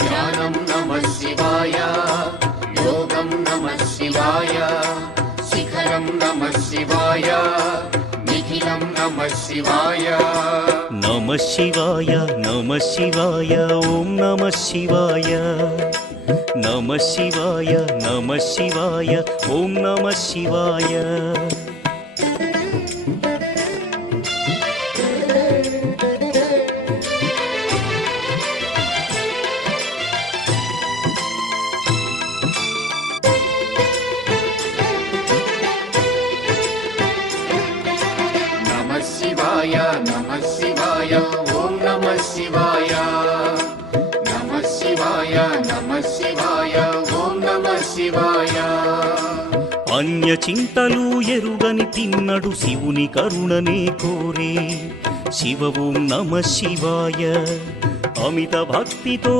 ధ్యానం నమః శివాయ, యోగం నమః శివాయ, శిఖరం నమః శివాయ, నిఖిలం నమః శివాయ. నమః శివాయ నమః శివాయ ఓం నమః శివాయ. నమః శివాయ నమః శివాయ ఓం నమః శివాయ. నమః శివాయ నమః శివాయ ఓం నమః శివాయ. నమః శివాయ నమః శివాయ ఓం నమః శివాయ. అన్య చింతలు ఎరుగని తిన్నడు శివుని కరుణనే కోరే. శివ ఓం నమః శివాయ. అమిత భక్తితో